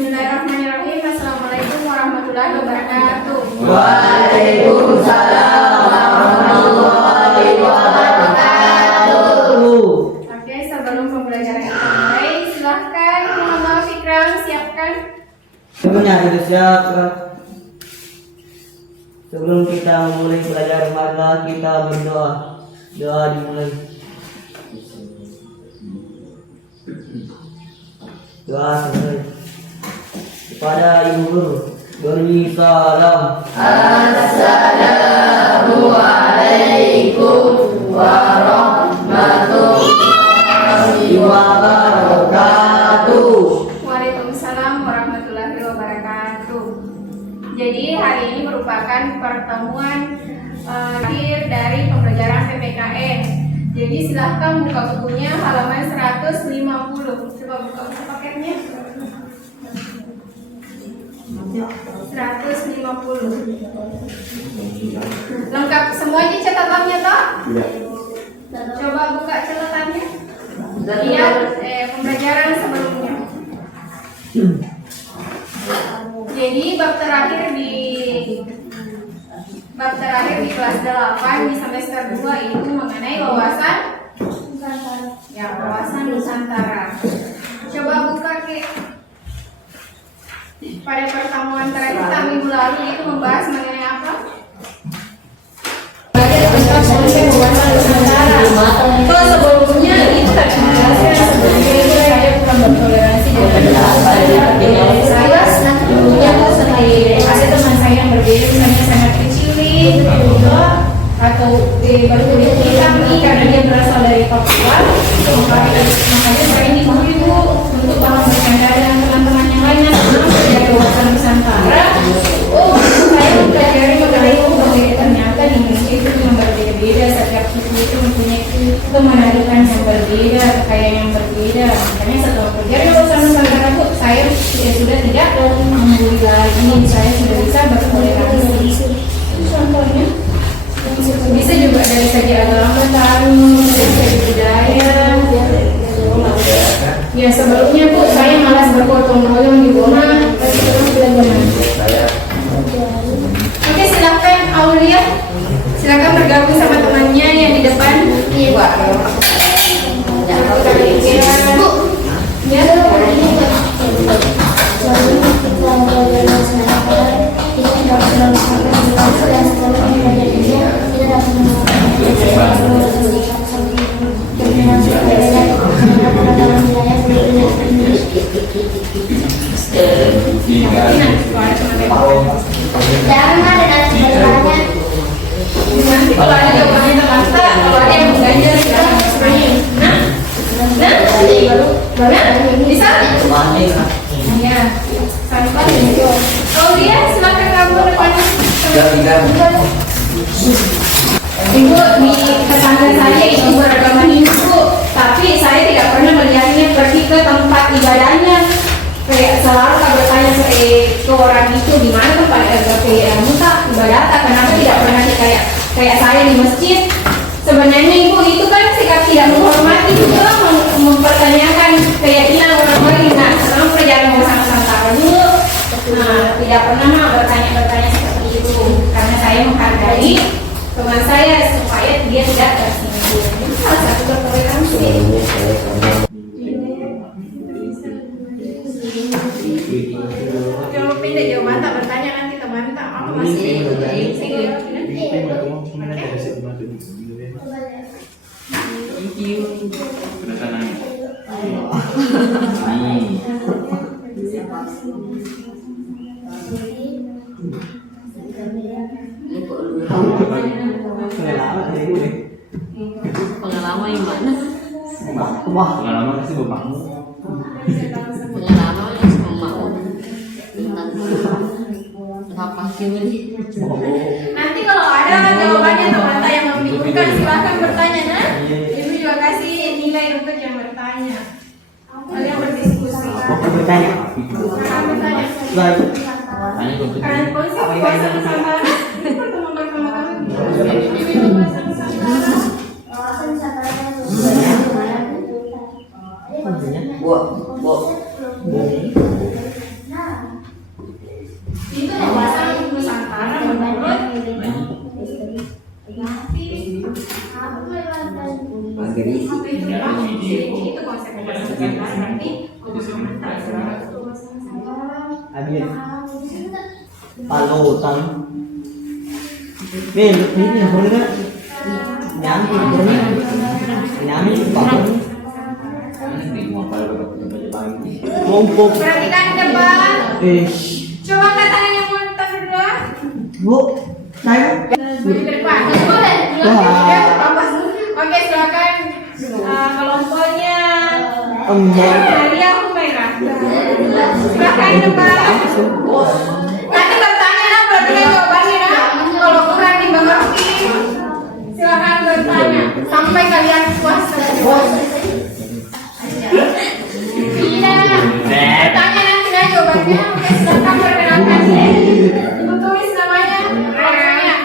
Bismillahirrahmanirrahim. Assalamualaikum warahmatullahi wabarakatuh. Waalaikumsalam warahmatullahi wabarakatuh. Oke, sebelum pembelajaran kita mulai, silahkan Muhammad Fikram siapkan. Semuanya sudah siap. Sebelum kita memulai pelajaran, marilah kita berdoa. Doa dimulai. Doa selesai. Kepada Ibu Guru, beri salam. Assalamualaikum warahmatullahi wabarakatuh. Waalaikumsalam warahmatullahi wabarakatuh. Jadi hari ini merupakan pertemuan akhir dari pembelajaran PPKN. Jadi silahkan buka bukunya halaman 150. Coba buka buku paketnya. 150. Lengkap semuanya catatannya toh? Iya. Coba buka catatannya. Lihat pembelajaran sebelumnya. Jadi bab terakhir di kelas 8 di semester 2 itu mengenai wawasan Nusantara. Coba buka ke. Pada pertemuan terakhir kita minggu lalu itu membahas mengenai apa? Tentang konsep wawasan Nusantara. Kalau sebelumnya itu kan menjelaskan sebelumnya saya bukan bertoleransi dengan saya. Dulunya tuh ada teman saya yang berbeda, misalnya sangat kecil nih, atau baru kuliah kami karena dia berasal dari Papua, makanya saya diberi untuk paham bercanda dengan teman-teman yang lainnya dari wawasan Nusantara. Oh, saya mempelajari mengenai bahwa ternyata di Indonesia itu memang berbeda-beda, setiap suku itu mempunyai kemenarikan yang berbeda, kekayaan yang berbeda. Makanya setelah mempelajari wawasan Nusantara itu saya sudah tidak membuli lagi, saya sudah bisa bertoleransi. Contohnya bisa juga dari segi agama, dari segi budaya. Ya sebelumnya Bu saya malas bergotong royong di Bona, tapi sekarang sudah benar. Oke, silakan Aulia, silakan bergabung sama temannya yang di depan. Iya. Nanti kalau ada jawabannya terpaksa, kalau ada yang mengganjal silahkan sebenarnya. Bisa? Iya. Oh dia silakan kamu depannya. Ibu di tetangga saya itu beragama Hindu, tapi saya tidak pernah melihatnya pergi ke tempat ibadahnya. Kayak selalu kalau bertanya ke orang itu di mana tempat kamu tak ibadah, kenapa tidak pernah kayak saya di masjid. Sebenarnya ibu itu kan sikap tidak menghormati juga mempertanyakan keyakinan orang lain. Nah, sekarang perjalanan Nusantara dulu. Nah, tidak pernah bertanya seperti itu karena saya menghargai teman saya supaya dia tidak tersinggung. Itu salah satu bertoleransi. Jawab pendek, jawaban tak bertanya nanti teman tak apa masih Pengalaman yang mana? Pengalaman pasti bapakmu. Pengalaman yang sama apa sih ini? nanti kalau ada jawabannya teman yang membingungkan silahkan bertanya. Nah, ibu juga kasih nilai untuk yang bertanya. Kalian berdiskusi. Bertanya. Kalian bertanya. Baik. Kalian konsep wawasan Nusantara. Ini pertemuan pertama kami. Wawasan Nusantara. Bu. Iya. Palutan. Nih, ini boleh nyampe ini. Nyampe Pak. Kelompok. Perhatikan depan. Coba angkat tangan yang montor dulu. Bu, saya Maju ke depan. Boleh. Oke, silakan kelompoknya. Maria Humaira. Silakan depan. Nanti bertanya nah, berarti jawabannya nah. Kalau kurang dimengerti, silakan bertanya sampai kalian puas. Tidak. Bertanya nanti nah jawabannya. Oke, silakan perkenalkan. Ibu tulis namanya. Orangnya.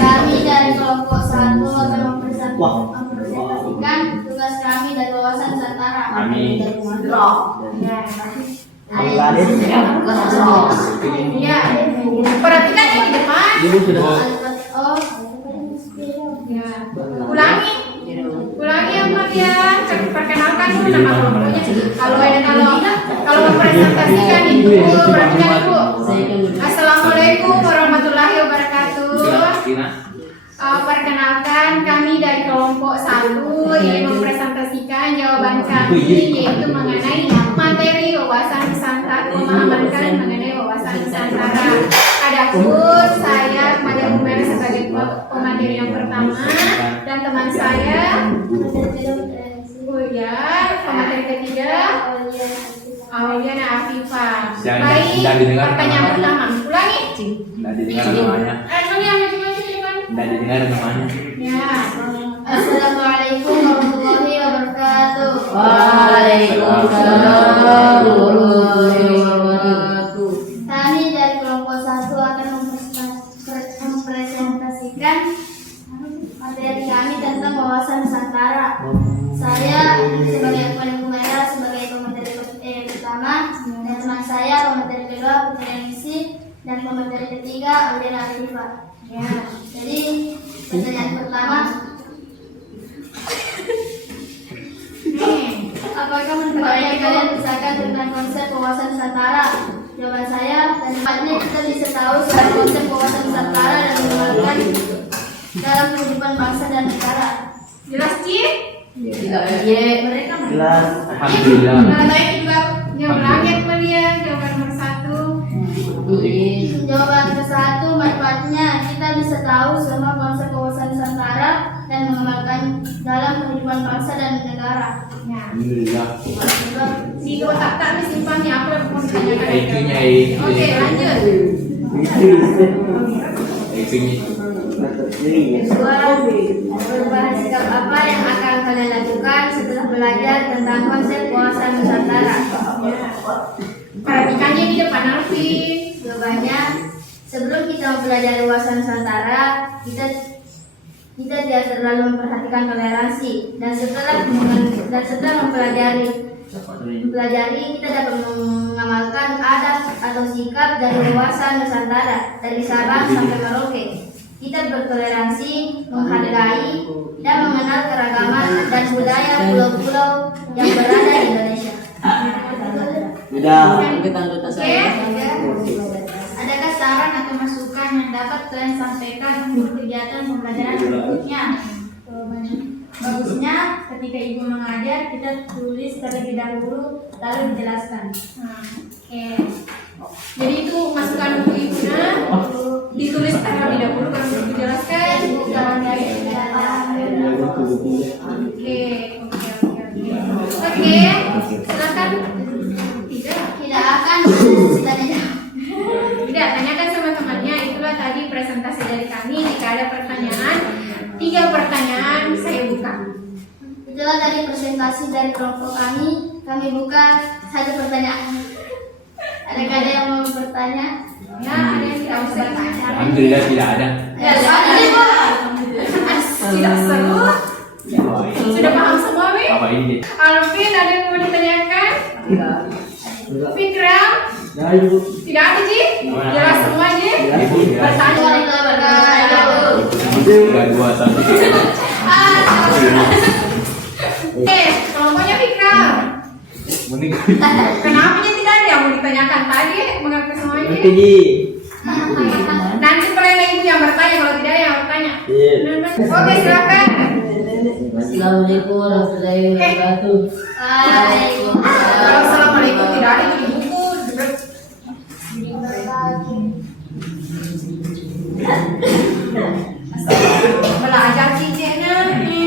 Kami dari kelompok 1 akan mempresentasikan tugas kami dari wawasan Nusantara. Amin. Ya, perhatikan yang di depan. Oh, Ya, ulangi yang Maria. Perkenalkan dulu nama kelompoknya. Kalau mempresentasikan itu perhatikan ibu. Assalamualaikum warahmatullahi wabarakatuh. Perkenalkan kami dari kelompok 1 yang mempresentasikan jawaban kami yaitu mengenai materi wawasan Nusantara, pemahaman kalian mengenai wawasan Nusantara. Adapun saya Maria Humaira sebagai pemateri yang pertama dan teman saya pemateri ketiga Auliana Afifah. Baik, pertanyaan pertama. Ulangi. Nggak didengar namanya. Nggak didengar namanya. Ya. Assalamualaikum warahmatullahi wabarakatuh. Waalaikumsalam warahmatullahi wabarakatuh. Kami dari kelompok 1 akan mempresentasikan materi kami tentang wawasan Nusantara. Saya sebagai Humaira sebagai pemateri pertama dan teman saya pemateri kedua Putri Anisi dan pemateri ketiga Auliana Afifah. Ya. Jadi pertanyaan pertama, apakah menurut kalian misalkan tentang konsep wawasan Nusantara? Jawaban saya, dan tempatnya kita bisa tahu soal konsep wawasan Nusantara dan mengembangkan dalam kehidupan bangsa dan negara. Jelas, Ci? Mereka Jelas. Alhamdulillah. Nah, baik juga yang berakhir kalian jawaban nomor 1. Jawaban ke-1, manfaatnya kita bisa tahu semua konsep wawasan Nusantara dan mengembangkan dalam kehidupan bangsa dan negara. Ya. Alhamdulillah. Si otak tak nih simpannya apa yang mau ditanyakan? IQ-nya Oke, lanjut. IQ-nya. Kedua, perubahan sikap apa yang akan kalian lakukan setelah belajar tentang konsep wawasan Nusantara? Perhatikannya di depan Alvin. Jawabannya, sebelum kita mempelajari wawasan Nusantara, kita tidak terlalu memperhatikan toleransi dan setelah mempelajari kita dapat mengamalkan adat atau sikap dari wawasan Nusantara dari Sabang sampai Merauke. Kita bertoleransi, menghargai, dan mengenal keragaman dan budaya pulau-pulau yang berada di Indonesia. Udah. Oke. Adakah saran atau masukan yang dapat kalian sampaikan untuk kegiatan pembelajaran berikutnya? Bagusnya ketika ibu mengajar kita tulis terlebih dahulu lalu dijelaskan. Oke. Jadi itu masukan untuk ibunya ditulis terlebih dahulu baru dijelaskan. Oke. Silakan. Tidak akan ditanya. Tidak, tanyakan sama temannya. Itulah tadi presentasi dari kami. Jika ada pertanyaan, 3 pertanyaan saya buka. Itulah tadi presentasi dari kelompok kami. Kami buka 1 pertanyaan. Adakah ada yang mau bertanya? Ya, ada yang tidak usah bertanya. Alhamdulillah tidak ada. Ya, tidak seru. Sudah paham semua, Wi? Apa ini? Alvin, ada yang mau ditanyakan? Fikram? Tidak ada, Ji? Jelas semua, Ji? Ibu ya. Bertanya. Tiga, dua. puasa. kelompoknya Fikram. Mending Kenapa tidak ada yang mau ditanyakan tadi? Mengapa semuanya? Nanti di. Nanti pernah ibu yang bertanya, kalau tidak ada yang bertanya. Iya. Oke, silakan. Assalamualaikum warahmatullahi wabarakatuh. Kalau assalamualaikum tidak ada di buku. Belajar ciceknya. Kami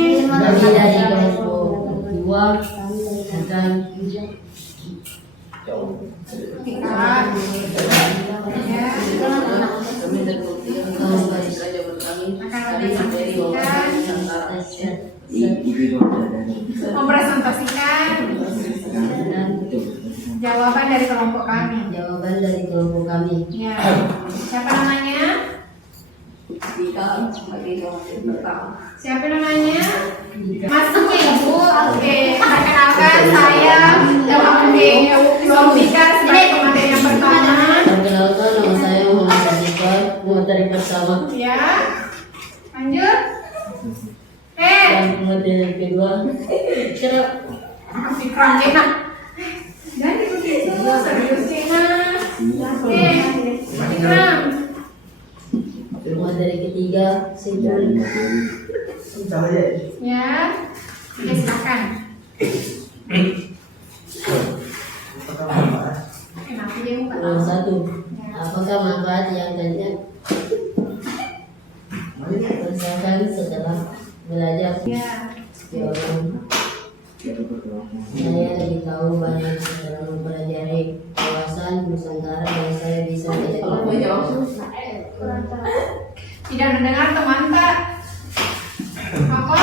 dari kelompok 2 akan mempresentasikan jawaban dari kelompok kami. jawaban dari kelompok kami. Ya. Siapa namanya? Siapa namanya? Mas Ibu. Oke, perkenalkan saya Sombika sebagai pemateri yang pertama. Perkenalkan, nama saya Muhammad Azifar, pemateri pertama. Ya. Lanjut. Dan pemateri yang kedua, cerap. Fikram Cina. Dan itu serius Cina. Oke. Fikram. Pemateri ketiga, Siful. Ya. Oke, silakan. Kenapa dia buka? Nomor 1. Apakah manfaat yang banyak rasakan setelah belajar? Ya. Jawaban. Saya lebih tahu banyak setelah mempelajari kawasan Nusantara dan saya bisa menjadi Tidak mendengar teman tak? Apa?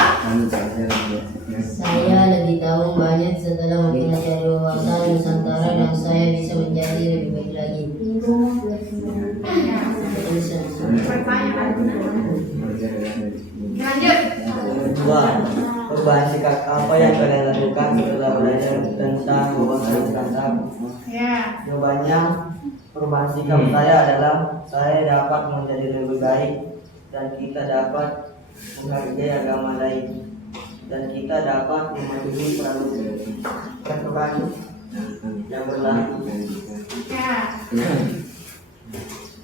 Saya lebih tahu banyak setelah mempelajari wawasan Nusantara dan saya bisa menjadi lebih baik lagi. Pertanyaan. Lanjut. Kedua, perubahan sikap apa yang kalian lakukan setelah belajar tentang wawasan Nusantara? Ya. Jawabannya, perubahan sikap saya adalah saya dapat menjadi lebih baik dan kita dapat menghargai agama lain dan kita dapat mematuhi peraturan yang berlaku. Ya.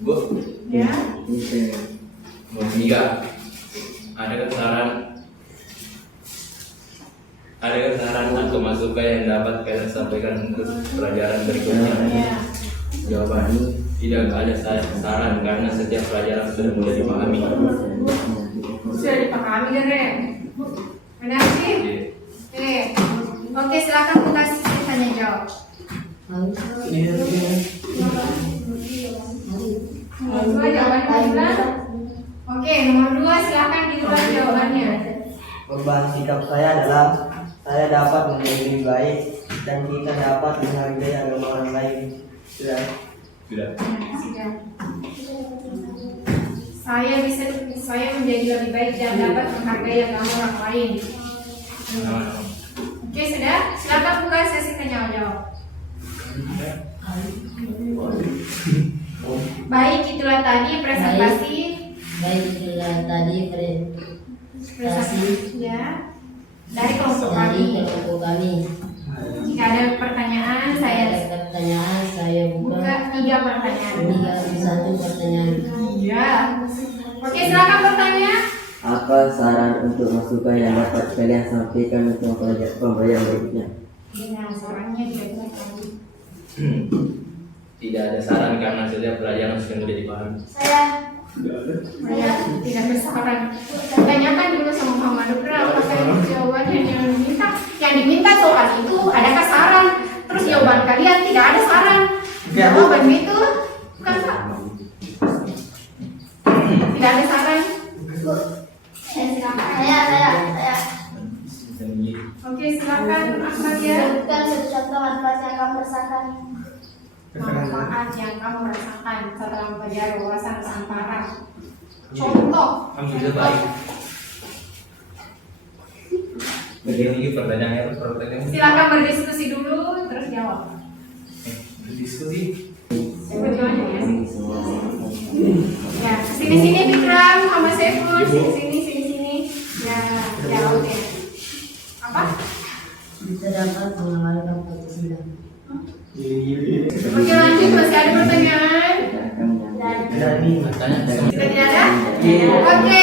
Bu, Ya. nomor 3. Ada saran atau masukan yang dapat kalian sampaikan untuk pelajaran berikutnya? Ya. Jawaban, tidak ada saran karena setiap pelajaran sudah mulai dipahami. Sudah dipahami kan, Re? Benar sih? Oke. Oke, silakan buka sesi tanya jawab. Nomor 2 jawabannya gimana? Oke, nomor 2 silakan diulang jawabannya. Perubahan sikap saya adalah saya dapat menjadi lebih baik dan kita dapat menghargai agama orang lain. Sudah. Sudah. Sudah. Saya menjadi lebih baik dan dapat menghargai agama orang lain. Oke, sudah. Silakan buka sesi tanya jawab. Baik, itulah tadi presentasi. Baik, itulah tadi presentasi Ya. Dari kelompok dari kami. kelompok kami. Jika ada pertanyaan, saya Ada pertanyaan, saya buka buka 3 pertanyaan. 1 pertanyaan. Ya. Oke, silakan bertanya. Apa saran untuk masukan yang dapat kalian sampaikan untuk pembelajaran berikutnya? Dengan sarannya kira-kira tadi. Tidak ada saran karena setiap pelajaran sudah mulai dipahami. Saya Tidak bersaran. Tanyakan dulu sama Muhammad Ukra apakah itu jawabannya yang diminta. Yang diminta soal itu adakah saran? Terus jawaban kalian tidak ada saran. Jawaban itu bukan Pak. Tidak ada saran. saya Oke, silakan Ahmad ya. sebutkan satu contoh manfaat yang kamu rasakan. Manfaat yang kamu rasakan setelah mempelajari wawasan Nusantara. Contoh. Kamu sudah baik. Begini pertanyaan. Silakan berdiskusi dulu terus jawab. Diskusi. Tujuannya ya. Ya, sini Bikram sama Saiful, sini. dapat mengamalkan Pancasila. Oke lanjut, masih ada pertanyaan? Jadi Kita tidak ada? Oke,